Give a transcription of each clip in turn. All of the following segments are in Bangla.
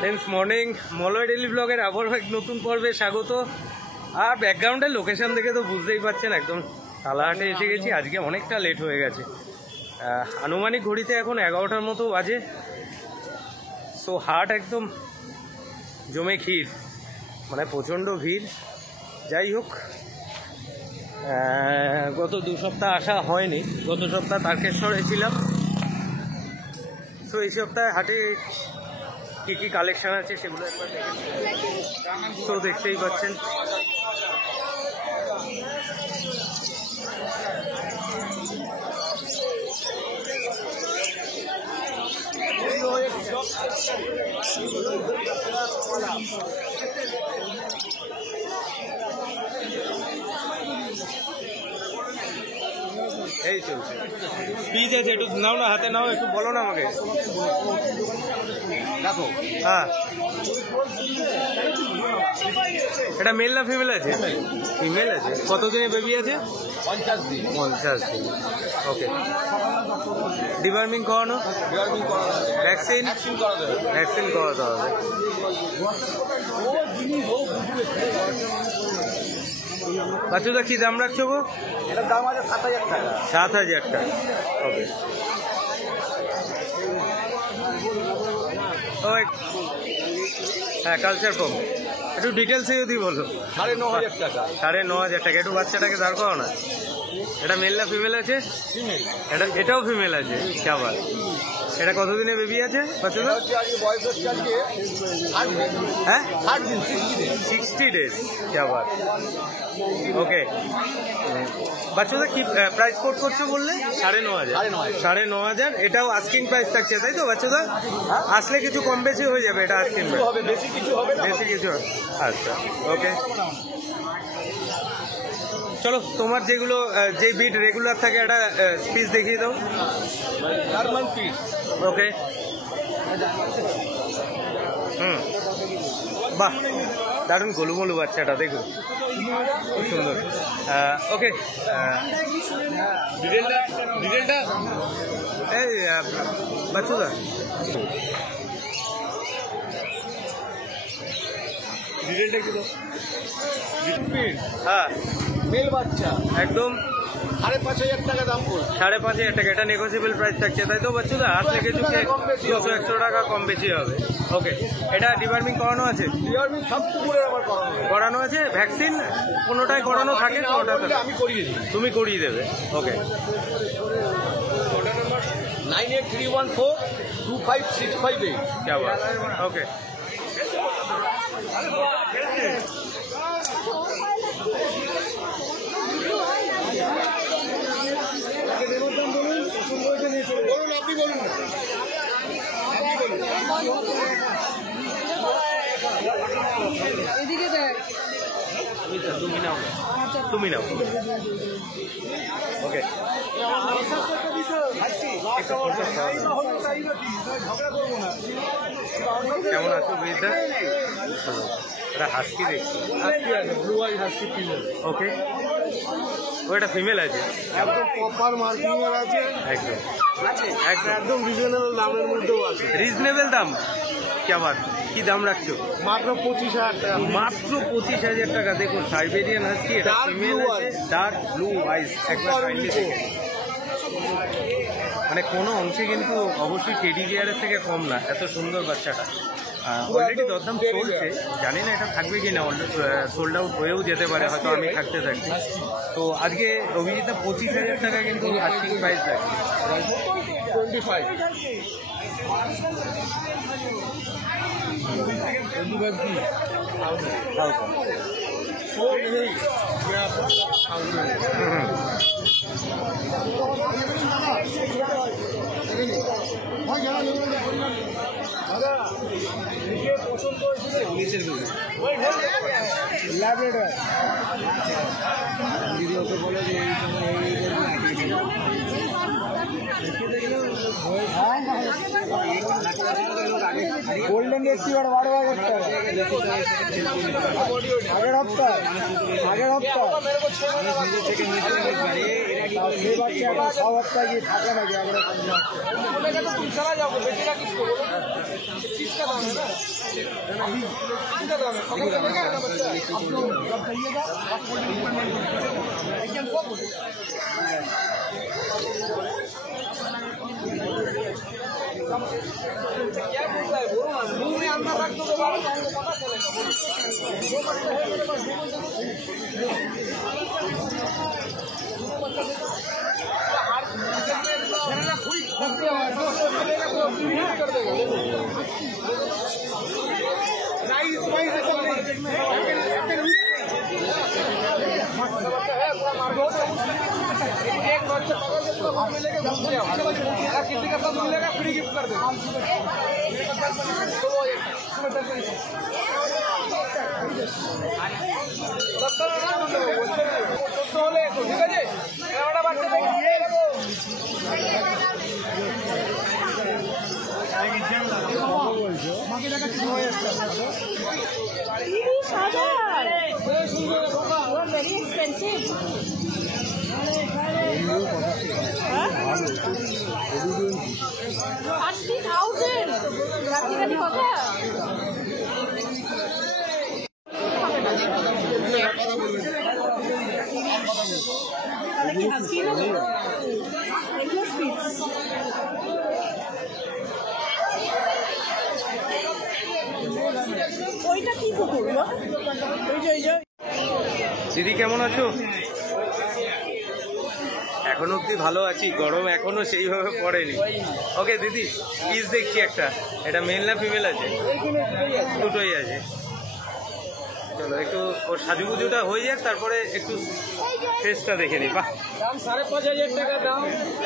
ফ্রেন্ডস মর্নিং, মলয় ডেইলি ব্লগের আবার এক নতুন পর্বে স্বাগত। আর ব্যাকগ্রাউন্ডের লোকেশন দেখে তো বুঝতেই পারছেন, একদম তালাহাটে এসে গেছি। আজকে অনেকটা লেট হয়ে গেছে, আনুমানিক ঘড়িতে এখন 11টার মতো বাজে। সো হাট একদম জমে ক্ষীর, মানে প্রচণ্ড ভিড়। যাই হোক, গত 2 সপ্তাহ আসা হয়নি, গত সপ্তাহ তারকেশ্বরে ছিলাম। সো এই সপ্তাহে হাটে কী কী কালেকশান আছে সেগুলো একবার দেখে। তো দেখতেই পাচ্ছেন এই চলছে। পিস আছে, একটু নাও না, হাতে নাও, একটু বলো না আমাকে। দেখো, হ্যাঁ, এটা মেল না ফিমেল আছে? ফিমেল আছে। কতদিনে বেবি আছে? 50 দিন। 50 দিন। ওকে। ডিওয়ার্মিং করানো? ভ্যাকসিন? ভ্যাকসিন করাতে হবে। বাচ্চাটা কি দাম রাখছো গো? এটার দাম আছে 7000 টাকা। 7000 টাকা। ওকে। হ্যাঁ, কালচার কম। একটু ডিটেলসে যদি বলো। 9500 টাকা। 9500 টাকা। একটু বাচ্চাটাকে দাঁড় করো না। এটা মেল না ফিমেল আছে? ফিমেল। এটাও ফিমেল আছে। আবার এটা কতদিনে বেবি আছে বাচ্চাটা? বয়স হচ্ছে আজকে 60 দিন। হ্যাঁ, 60 দিন, 60 ডেজ। আবার ওকে। বাচ্চাটা কি প্রাইস কোট করছো বললে? 9500। 9500। এটাও আস্কিং প্রাইস থাকছে তাই তো? বাচ্চাটা আসলে কিছু কম বেশি হয়ে যাবে, এটা আস্কিং প্রাইস হবে, বেশি কিছু হবে না। বেশি কিছু। আচ্ছা, ওকে। চলো, তোমার যেগুলো যে বিট রেগুলার থাকে একটা পিস দেখিয়ে দাও। German piece. ওকে। বাহ, দারুণ গোলুমলু বাচ্চাটা, দেখুন খুব সুন্দর। ওকে, ডিটেলটা এই বাচ্চাদা ডিটেলটা একটু দাও। হ্যাঁ, মেল বাচ্চা একদম 5500 টাকা দাম পড়ছে। 5500 টাকা। এটা নেগোসিয়েবল প্রাইস থাকছে তাই তো বাচ্চাদা? আসলে কিছু 200-100 টাকা কম বেশি হবে। ওকে। এটা ডিওয়ার্মিং করানো আছে? ডিওয়ার্মিং সব কুকুরের আমার করানো আছে। ভ্যাকসিন কোনোটাই করানো থাকে? আমি করিয়ে দিই। তুমি করিয়ে দেবে। ওকে। 9831425658। क्या बात। ओके। তুমি নাও। ওকে। কেমন আছো বৃদ্ধা? এটা হাস্কি দেখছি। হাস্কি আছে, ব্লু আই হাস্কি ফিমেল। ওকে। ওটা ফিমেল আছে? একদম প্রপার মার্কিং এর আছে। একদম একদম রিজনেবল দামের মধ্যেও আছে। রিজনেবল দাম? কি আবার কি দাম রাখছো? মাত্র 25000 টাকা। মাত্র 25000 টাকা। দেখুন, সাইবেরিয়ান হাস্কি, এটা ফিমেল আছে, ডার্ক ব্লু আইস। একবার কাইন্ডলি দেখুন, মানে কোনো অংশে কিন্তু অবশ্যই টেডি বিয়ারের থেকে কম না। এত সুন্দর বাচ্চাটা। অলরেডি দরদাম চলছে, জানি না এটা থাকবে কি না। সোল্ড আউট হয়েও যেতে পারে, হয়তো আমি থাকতে থাকি। তো আজকে অভিজিৎটা 25000 টাকা কিন্তু আস্কিং প্রাইস থাকে। 25। দিদি ওকে বলে যে এই সময় গোল্ডেন রেট্রিভার 12,000 টাকা। আগের হপ্তাহ সে বাচ্চা এখন 6 হপ্তাহ গিয়ে থাকে নাকি? আমরা किसी का साथ मिलेगा फ्री गिफ्ट कर देगा ঠিক আছে very expensive. 80,000. Practically কথা ওইটা কি কুকুর দিদি কেমন আছো? এখনো অব্দি ভালো আছি, গরম এখনো সেইভাবে পড়েনি। ওকে দিদি, পিস দেখছি একটা, এটা মেল না ফিমেল আছে? দুটোই আছে। চলো একটু ওর সাজুগুজুটা হয়ে যাক, তারপরে একটু ফেসটা দেখে নিই। বাহ, দাম 5,500 টাকা দাম।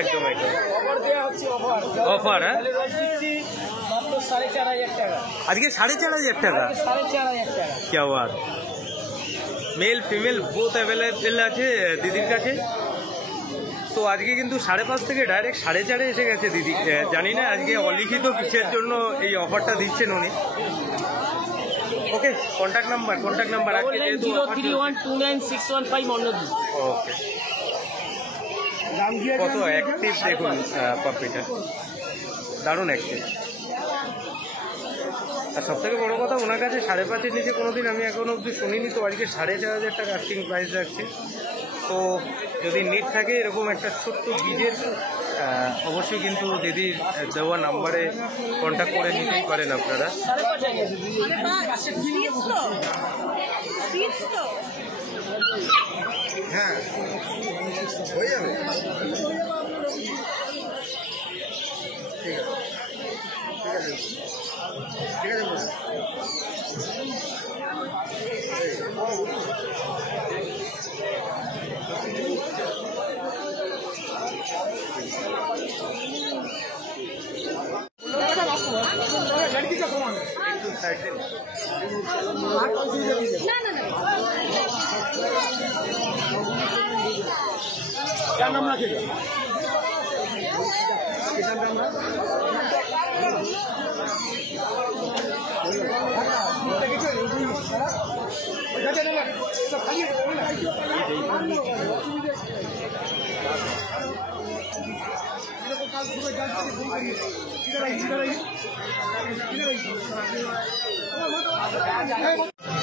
একদম একদম অফার দেওয়া হচ্ছে, অফার অফার। হ্যাঁ, মাত্র 4,500 টাকা। আজকে 4,500 টাকা? 4,500 টাকা। क्या बात। মেল ফিমেল বোথ অ্যাভেলেবেল আছে দিদির কাছে। তো আজকে কিন্তু 5.5 থেকে ডাইরেক্ট 4.5 এসে গেছে দিদি। জানি না আজকে অলিখিত কিসের জন্য এই অফারটা দিচ্ছেন উনি। ওকে, কন্ট্যাক্ট নাম্বার আজকে যেহেতু 0312961 অন্যদি। ওকে, কত অ্যাক্টিভ দেখুন পাপিটা, দারুণ অ্যাক্টিভ। আর সব থেকে বড়ো কথা, ওনার কাছে 5.5-এর নিচে কোনোদিন আমি এখনো অবধি শুনিনি। তো আজকে 4,500 টাকা আস্কিং প্রাইস রাখছে। তো যদি নিট থাকে এরকম একটা ছোট্ট বীজের, অবশ্যই কিন্তু দিদির দেওয়া নাম্বারে কন্ট্যাক্ট করে নিতেই পারেন আপনারা। হ্যাঁ, হয়ে যাবে। ঠিক আছে, ঠিক আছে, ঠিক আছে। लड़की का सामान क्या नाम रखेगा? कितना नाम है?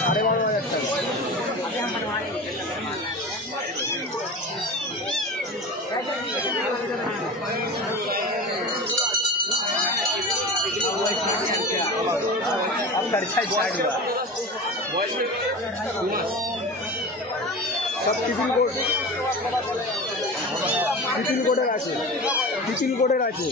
अरे बाबा सब টিফিন কোডের আছে, টিফিন কোডের আছে।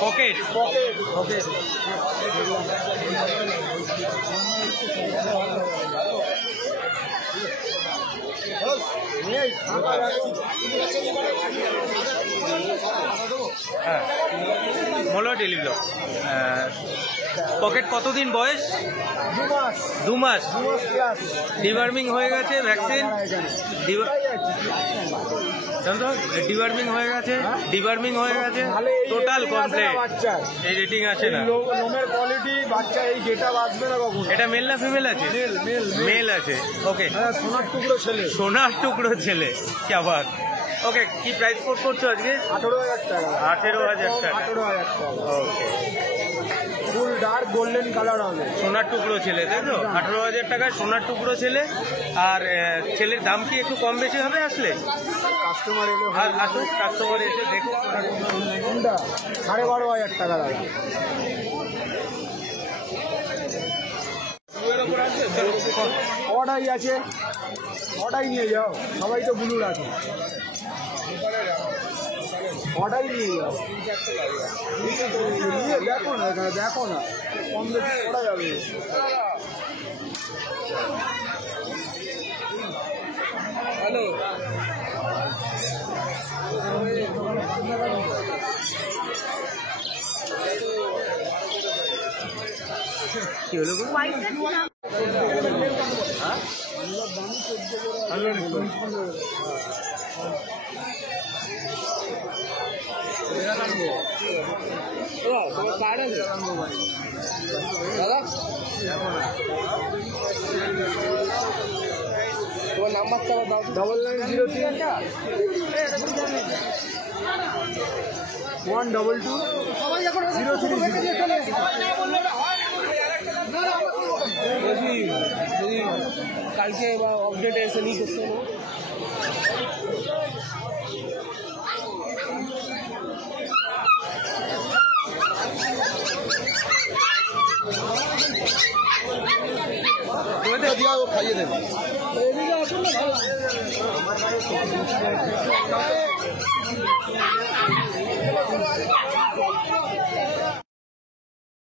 পকেট পকেট হ্যাঁ, মলো ডেলি ব্লগ। পকেট কতদিন বয়স? 2 মাস 2 মাস। 2 মাস প্লাস ডিওয়ার্মিং হয়ে গেছে, ভ্যাকসিন ডিওয়ার্মিং হয়ে গেছে, ডিওয়ার্মিং হয়ে গেছে, টোটাল কমপ্লিট। বাচ্চা এই রেটিং আছে না? লোমের কোয়ালিটি বাচ্চা এই যেটা বাঁচবে না কখন। এটা মেল না ফিমেল আছে? মেল মেল মেল আছে। ওকে, হ্যাঁ সোনার টুকরো ছেলে। সোনার টুকরো ছেলে, কি আবার। ওকে, কি প্রাইস কোট করছো আজকে? 18,000 টাকা। 18,000 টাকা। 18,000 টাকা। ওকে, ফুল ডার্ক গোল্ডেন কালার হবে। সোনার টুকরো ছেলে, তাই তো? 18,000 টাকায় সোনার টুকরো ছেলে। আর ছেলের দাম কি একটু কম বেশি হবে আসলে? কাস্টমার এলে আর আসুন, কাস্টমার এসে দেখুন। কোনটা 12,500 টাকা দাদা। অর্ডাই আছে, অর্ডাই নিয়ে যাও, সবাই তো ব্লুর আছে, অর্ডাই নিয়ে যাও। দেখো না এখানে, দেখো না কম বেশি করা যাবে। হ্যালো, কি হলো গো? তোমার কার্ড আছে দাদা? তোমার নাম্বারটা দাও। 9902-122-030। কালকে বা আপডেট এসে নিয়ে করতে হবে। খাইয়ে দেবে। এদিকে আসুন না, ভালো।